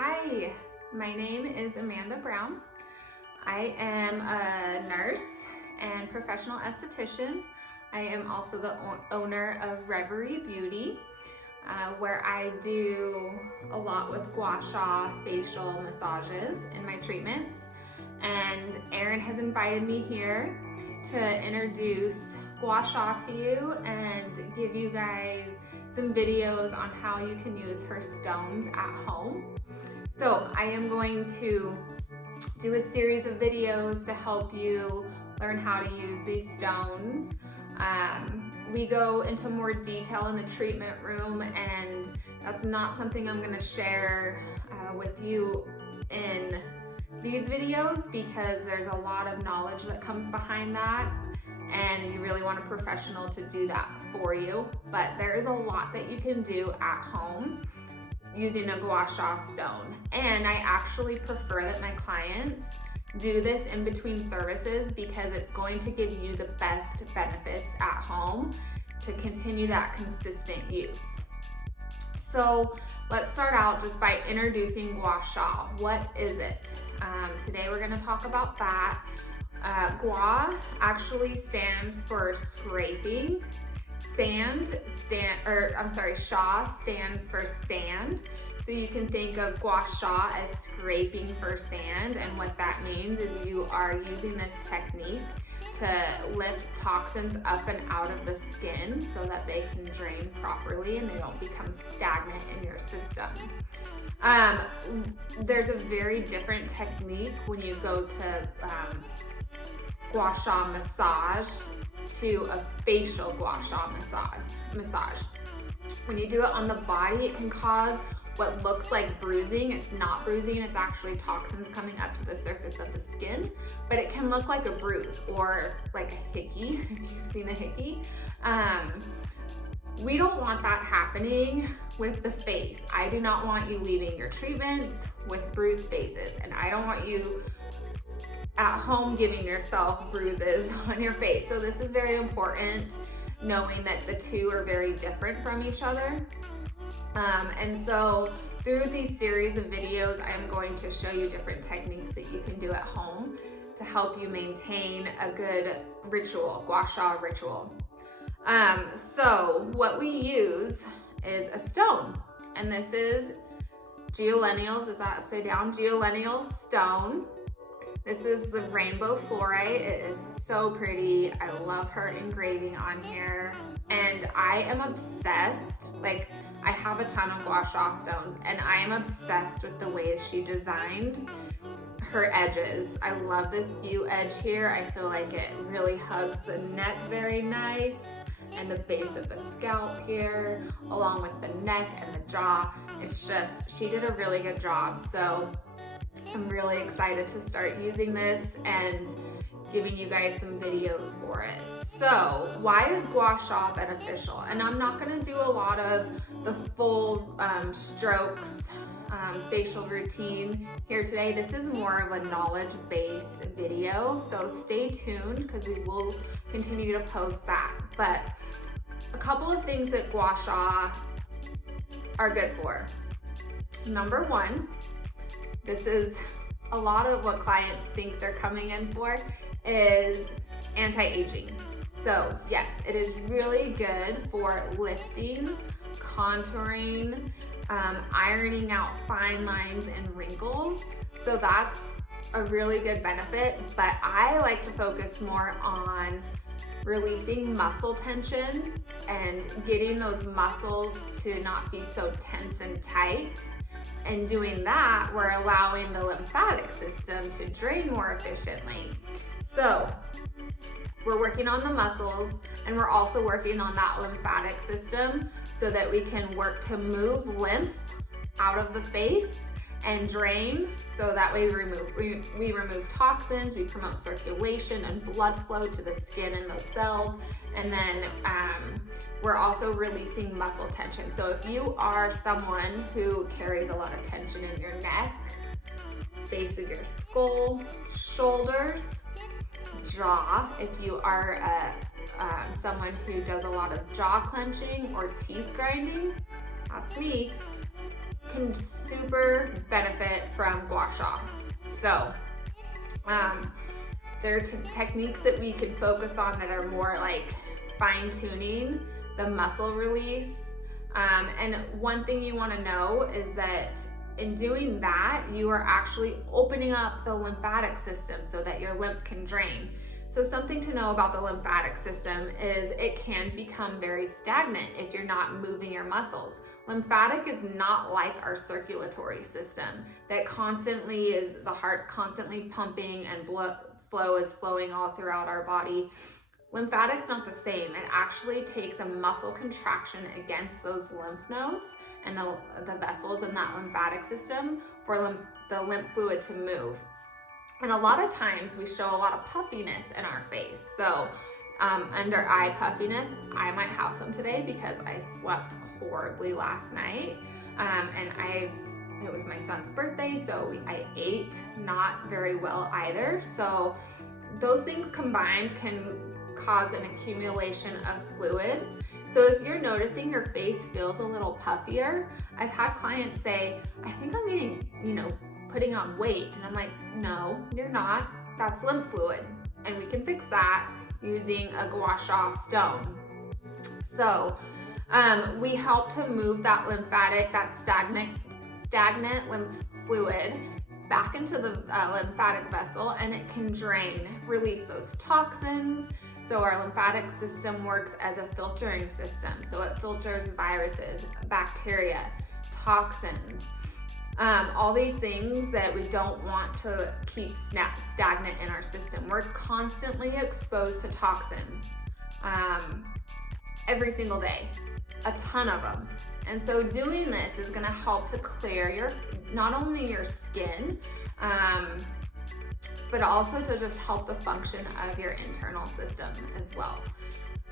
Hi, my name is Amanda Brown. I am a nurse and professional esthetician. I am also the owner of Reverie Beauty, where I do a lot with Gua Sha facial massages in my treatments. And Erin has invited me here to introduce Gua Sha to you and give you guys some videos on how you can use her stones at home. So I am going to do a series of videos to help you learn how to use these stones. We go into more detail in the treatment room, and that's not something I'm going to share with you in these videos because there's a lot of knowledge that comes behind that, and you really want a professional to do that for you. But there is a lot that you can do at home using a Gua Sha stone, and I actually prefer that my clients do this in between services because it's going to give you the best benefits at home to continue that consistent use. So let's start out just by introducing Gua Sha. What is it? Today we're going to talk about that. Gua actually stands for scraping. Sha stands for sand. So you can think of Gua Sha as scraping for sand, and what that means is you are using this technique to lift toxins up and out of the skin so that they can drain properly and they don't become stagnant in your system. There's a very different technique when you go to Gua Sha massage to a facial Gua Sha massage. When you do it on the body, it can cause what looks like bruising. It's not bruising, it's actually toxins coming up to the surface of the skin, but it can look like a bruise or like a hickey, if you've seen a hickey. We don't want that happening with the face. I do not want you leaving your treatments with bruised faces, and I don't want you at home giving yourself bruises on your face. So this is very important, knowing that the two are very different from each other. And so through these series of videos, I'm going to show you different techniques that you can do at home to help you maintain a good ritual, Gua Sha ritual. So what we use is a stone, and this is Geolenials, is that upside down? Geolenials stone. This is the rainbow fluorite. It is so pretty. I love her engraving on here. And I am obsessed. Like, I have a ton of Gua Sha stones, and I am obsessed with the way she designed her edges. I love this view edge here. I feel like it really hugs the neck very nice, and the base of the scalp here, along with the neck and the jaw. It's just, she did a really good job. So I'm really excited to start using this and giving you guys some videos for it. So why is Gua Sha beneficial? And I'm not gonna do a lot of the full strokes facial routine here today. This is more of a knowledge-based video, so stay tuned because we will continue to post that. But a couple of things that Gua Sha are good for. Number one, this is a lot of what clients think they're coming in for, is anti-aging. So yes, it is really good for lifting, contouring, ironing out fine lines and wrinkles. So that's a really good benefit, but I like to focus more on releasing muscle tension and getting those muscles to not be so tense and tight. And doing that, we're allowing the lymphatic system to drain more efficiently. So we're working on the muscles, and we're also working on that lymphatic system so that we can work to move lymph out of the face and drain, so that way we remove toxins, we promote circulation and blood flow to the skin and those cells, and then we're also releasing muscle tension. So if you are someone who carries a lot of tension in your neck, base of your skull, shoulders, jaw, if you are someone who does a lot of jaw clenching or teeth grinding, that's me, can super super benefit from Gua Sha. So there are techniques that we can focus on that are more like fine tuning the muscle release. And one thing you want to know is that in doing that, you are actually opening up the lymphatic system so that your lymph can drain. So something to know about the lymphatic system is it can become very stagnant if you're not moving your muscles. Lymphatic is not like our circulatory system that constantly is, the heart's constantly pumping and blood flow is flowing all throughout our body. Lymphatic's not the same. It actually takes a muscle contraction against those lymph nodes and the vessels in that lymphatic system for the lymph fluid to move. And a lot of times we show a lot of puffiness in our face. So under eye puffiness, I might have some today because I slept horribly last night. It was my son's birthday, so I ate not very well either. So those things combined can cause an accumulation of fluid. So if you're noticing your face feels a little puffier, I've had clients say, I think I'm getting, putting on weight. And I'm like, no, you're not. That's lymph fluid. And we can fix that using a Gua Sha stone. So we help to move that lymphatic, that stagnant lymph fluid back into the lymphatic vessel, and it can drain, release those toxins. So our lymphatic system works as a filtering system. So it filters viruses, bacteria, toxins, all these things that we don't want to keep stagnant in our system. We're constantly exposed to toxins every single day, a ton of them. And so doing this is gonna help to clear not only your skin, but also to just help the function of your internal system as well.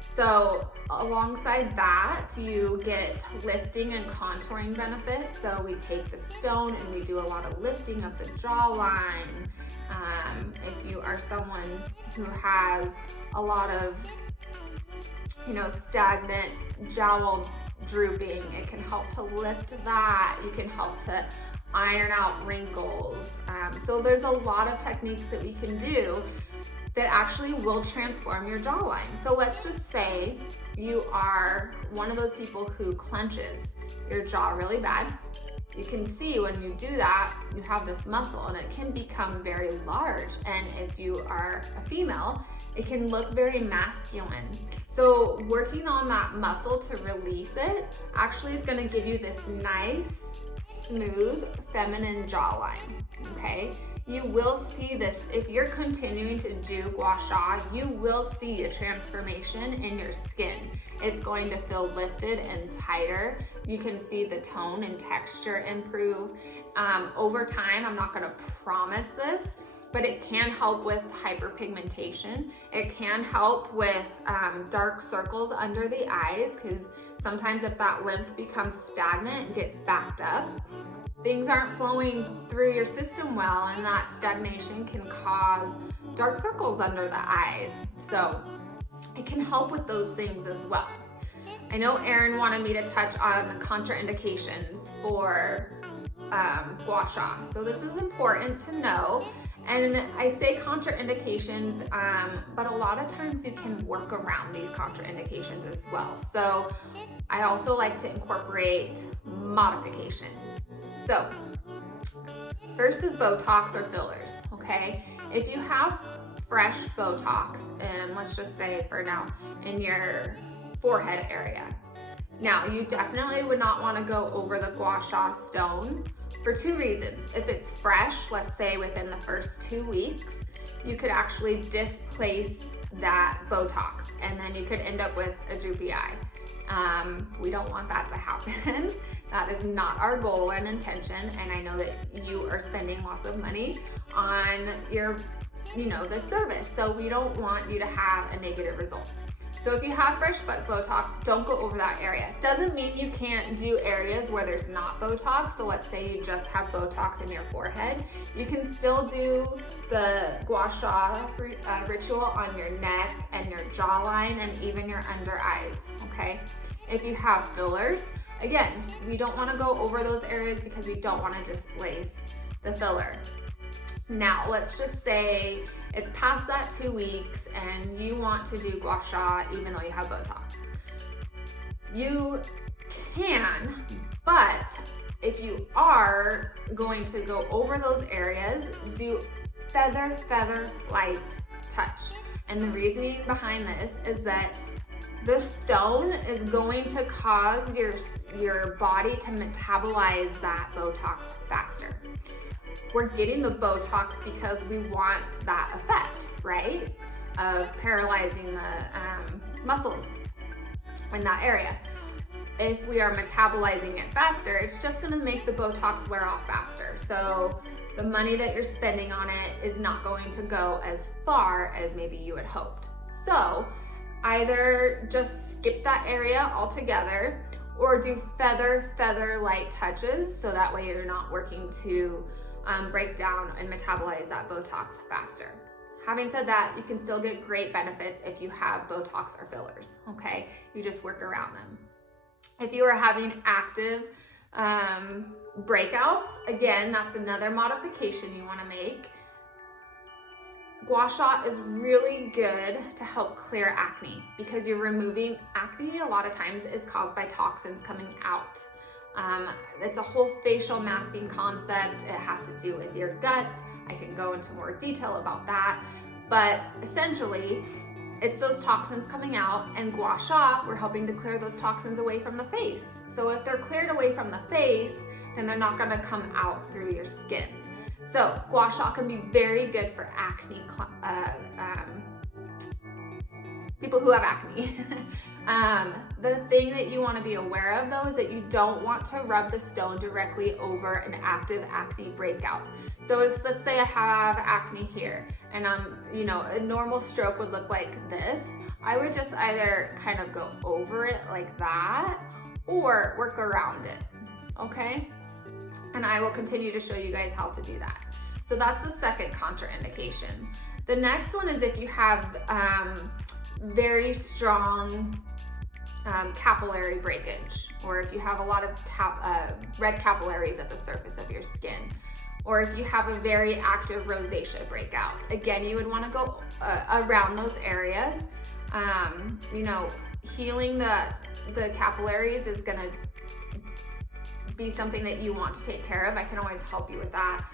So alongside that, you get lifting and contouring benefits. So we take the stone and we do a lot of lifting of the jawline. If you are someone who has a lot of, stagnant jowl drooping, it can help to lift that. You can help to iron out wrinkles. So there's a lot of techniques that we can do that actually will transform your jawline. So let's just say you are one of those people who clenches your jaw really bad. You can see when you do that, you have this muscle and it can become very large. And if you are a female, it can look very masculine. So working on that muscle to release it actually is gonna give you this nice, smooth, feminine jawline, okay? You will see this, if you're continuing to do Gua Sha, you will see a transformation in your skin. It's going to feel lifted and tighter. You can see the tone and texture improve. Over time, I'm not gonna promise this, but it can help with hyperpigmentation. It can help with dark circles under the eyes, because sometimes if that lymph becomes stagnant and gets backed up, things aren't flowing through your system well, and that stagnation can cause dark circles under the eyes. So it can help with those things as well. I know Erin wanted me to touch on the contraindications for Gua Sha. So this is important to know. And I say contraindications, but a lot of times you can work around these contraindications as well. So I also like to incorporate modifications. So first is Botox or fillers, okay? If you have fresh Botox, and let's just say for now, in your forehead area, now you definitely would not want to go over the Gua Sha stone for two reasons. If it's fresh, let's say within the first 2 weeks, you could actually displace that Botox, and then you could end up with a droopy eye. We don't want that to happen. That is not our goal and intention, and I know that you are spending lots of money on your, the service, so we don't want you to have a negative result. So if you have fresh Botox, don't go over that area. Doesn't mean you can't do areas where there's not Botox. So let's say you just have Botox in your forehead. You can still do the Gua Sha ritual on your neck and your jawline and even your under eyes, okay? If you have fillers, again, we don't want to go over those areas because we don't want to displace the filler. Now, let's just say it's past that 2 weeks and you want to do Gua Sha even though you have Botox. You can, but if you are going to go over those areas, do feather light touch. And the reasoning behind this is that the stone is going to cause your body to metabolize that Botox faster. We're getting the Botox because we want that effect, right? Of paralyzing the muscles in that area. If we are metabolizing it faster, it's just gonna make the Botox wear off faster. So the money that you're spending on it is not going to go as far as maybe you had hoped. So either just skip that area altogether or do feather light touches so that way you're not working to break down and metabolize that Botox faster. Having said that, you can still get great benefits if you have Botox or fillers, okay? You just work around them. If you are having active breakouts, again, that's another modification you wanna make. Gua Sha is really good to help clear acne because you're removing acne a lot of times is caused by toxins coming out. It's a whole facial masking concept. It has to do with your gut. I can go into more detail about that, but essentially it's those toxins coming out, and Gua Sha, we're helping to clear those toxins away from the face. So if they're cleared away from the face, then they're not gonna come out through your skin. So Gua Sha can be very good for acne, people who have acne. The thing that you want to be aware of though is that you don't want to rub the stone directly over an active acne breakout. So if, let's say I have acne here and a normal stroke would look like this, I would just either kind of go over it like that or work around it, okay? And I will continue to show you guys how to do that. So that's the second contraindication. The next one is if you have very strong capillary breakage, or if you have a lot of red capillaries at the surface of your skin, or if you have a very active rosacea breakout. Again, you would want to go around those areas. Healing the capillaries is going to be something that you want to take care of. I can always help you with that.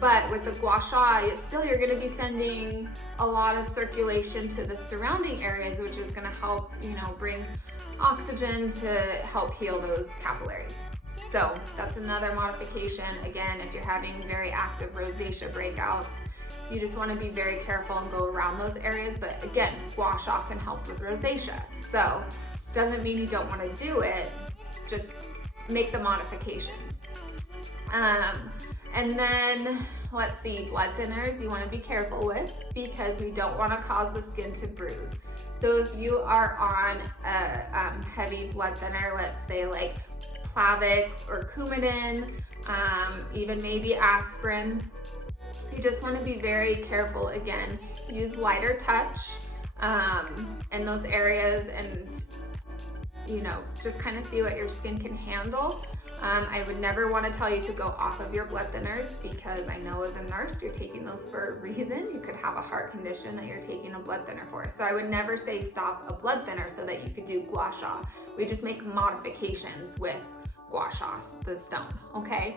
But with the Gua Sha, you're going to be sending a lot of circulation to the surrounding areas, which is going to help, bring oxygen to help heal those capillaries. So that's another modification. Again, if you're having very active rosacea breakouts, you just want to be very careful and go around those areas. But again, Gua Sha can help with rosacea. So doesn't mean you don't want to do it, just make the modifications. And then, let's see, blood thinners you want to be careful with because we don't want to cause the skin to bruise. So if you are on a heavy blood thinner, let's say like Plavix or Coumadin, even maybe aspirin, you just want to be very careful. Again, use lighter touch in those areas and, just kind of see what your skin can handle. I would never want to tell you to go off of your blood thinners because I know as a nurse, you're taking those for a reason. You could have a heart condition that you're taking a blood thinner for. So I would never say stop a blood thinner so that you could do Gua Sha. We just make modifications with Gua Sha, the stone, okay?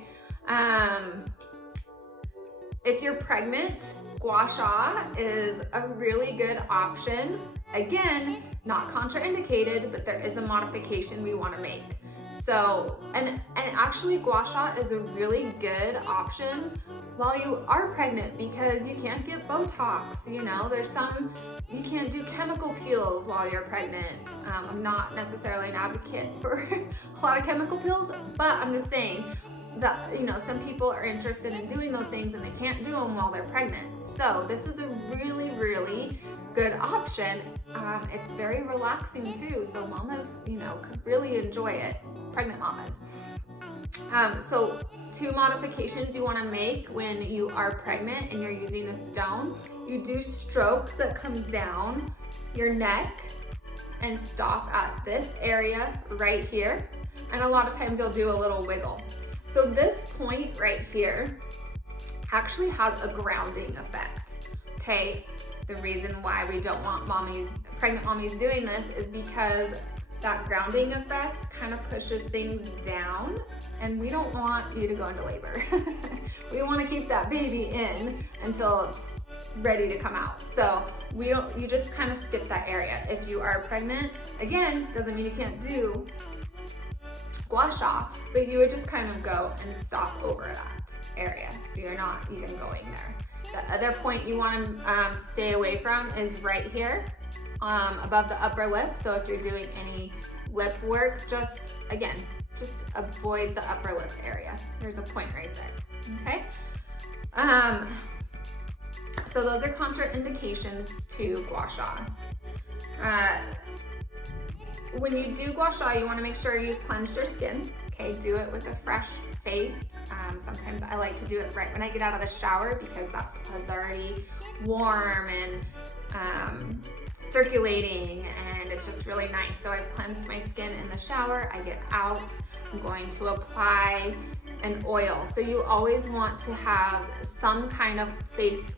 If you're pregnant, Gua Sha is a really good option. Again, not contraindicated, but there is a modification we want to make. So, and actually Gua Sha is a really good option while you are pregnant because you can't get Botox, you can't do chemical peels while you're pregnant. I'm not necessarily an advocate for a lot of chemical peels, but I'm just saying that, some people are interested in doing those things and they can't do them while they're pregnant. So this is a really, really good option. It's very relaxing too, so mamas, could really enjoy it, pregnant mamas. So 2 modifications you want to make when you are pregnant and you're using a stone. You do strokes that come down your neck and stop at this area right here. And a lot of times you'll do a little wiggle. So this point right here actually has a grounding effect, okay? The reason why we don't want pregnant mommies doing this is because that grounding effect kind of pushes things down, and we don't want you to go into labor. We want to keep that baby in until it's ready to come out. So you just kind of skip that area. If you are pregnant, again, doesn't mean you can't do Gua Sha, but you would just kind of go and stop over that area. So you're not even going there. The other point you want to stay away from is right here, above the upper lip. So if you're doing any lip work, just avoid the upper lip area. There's a point right there, okay? So those are contraindications to Gua Sha. When you do Gua Sha, you want to make sure you've cleansed your skin. Okay, do it with a fresh face. Sometimes I like to do it right when I get out of the shower because that blood's already warm and circulating, and it's just really nice. So I've cleansed my skin in the shower. I get out, I'm going to apply an oil. So you always want to have some kind of face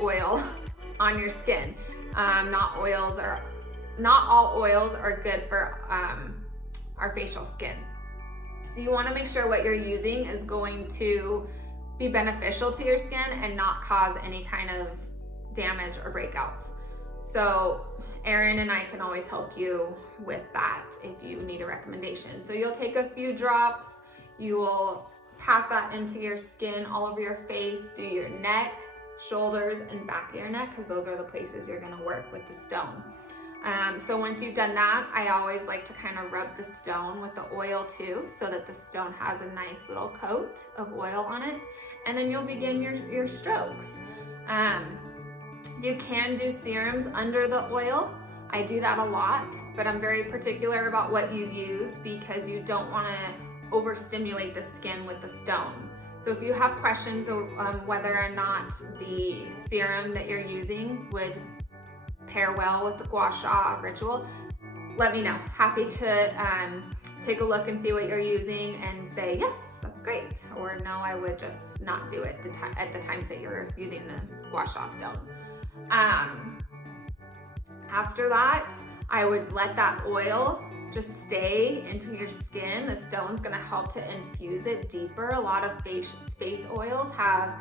oil on your skin. Not all oils are good for our facial skin. So you want to make sure what you're using is going to be beneficial to your skin and not cause any kind of damage or breakouts. So Erin and I can always help you with that if you need a recommendation. So you'll take a few drops, you will pat that into your skin, all over your face, do your neck, shoulders, and back of your neck, because those are the places you're going to work with the stone. So once you've done that, I always like to kind of rub the stone with the oil too, so that the stone has a nice little coat of oil on it. And then you'll begin your strokes. You can do serums under the oil. I do that a lot, but I'm very particular about what you use because you don't want to overstimulate the skin with the stone. So if you have questions on whether or not the serum that you're using would pair well with the Gua Sha ritual, let me know. Happy to take a look and see what you're using and say, yes, that's great. Or no, I would just not do it at the times that you're using the Gua Sha stone. After that, I would let that oil just stay into your skin. The stone's gonna help to infuse it deeper. A lot of face oils have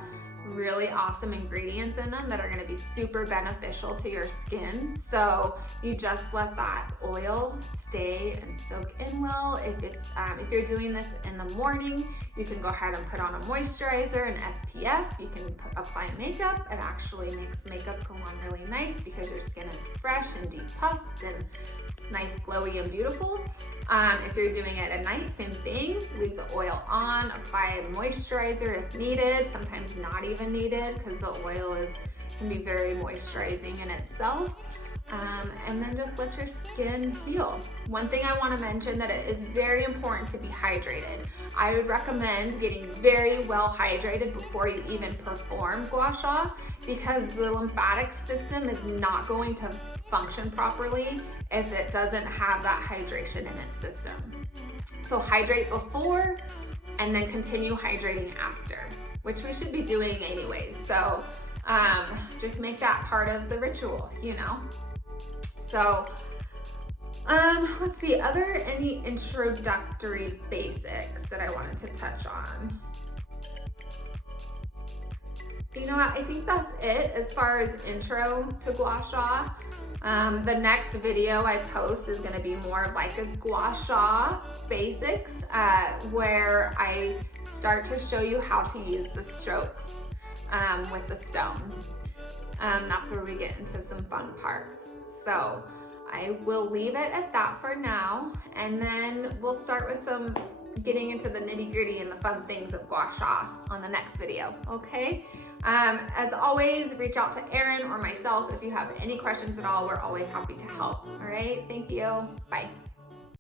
really awesome ingredients in them that are gonna be super beneficial to your skin. So you just let that oil stay and soak in well. If you're doing this in the morning, you can go ahead and put on a moisturizer and SPF. You can apply makeup. It actually makes makeup go on really nice because your skin is fresh and deep puffed and nice, glowy, and beautiful. If you're doing it at night, same thing. Leave the oil on, apply a moisturizer if needed, sometimes not even needed because the oil can be very moisturizing in itself. And then just let your skin heal. One thing I want to mention that it is very important to be hydrated. I would recommend getting very well hydrated before you even perform Gua Sha because the lymphatic system is not going to function properly if it doesn't have that hydration in its system. So hydrate before and then continue hydrating after, which we should be doing anyways. So just make that part of the ritual, you know? So let's see, any introductory basics that I wanted to touch on? You know what, I think that's it as far as intro to Gua Sha. The next video I post is gonna be more of like a Gua Sha basics where I start to show you how to use the strokes with the stone. That's where we get into some fun parts. So I will leave it at that for now, and then we'll start with some getting into the nitty-gritty and the fun things of Gua Sha on the next video, okay? As always, reach out to Erin or myself if you have any questions at all. We're always happy to help, all right? Thank you, bye.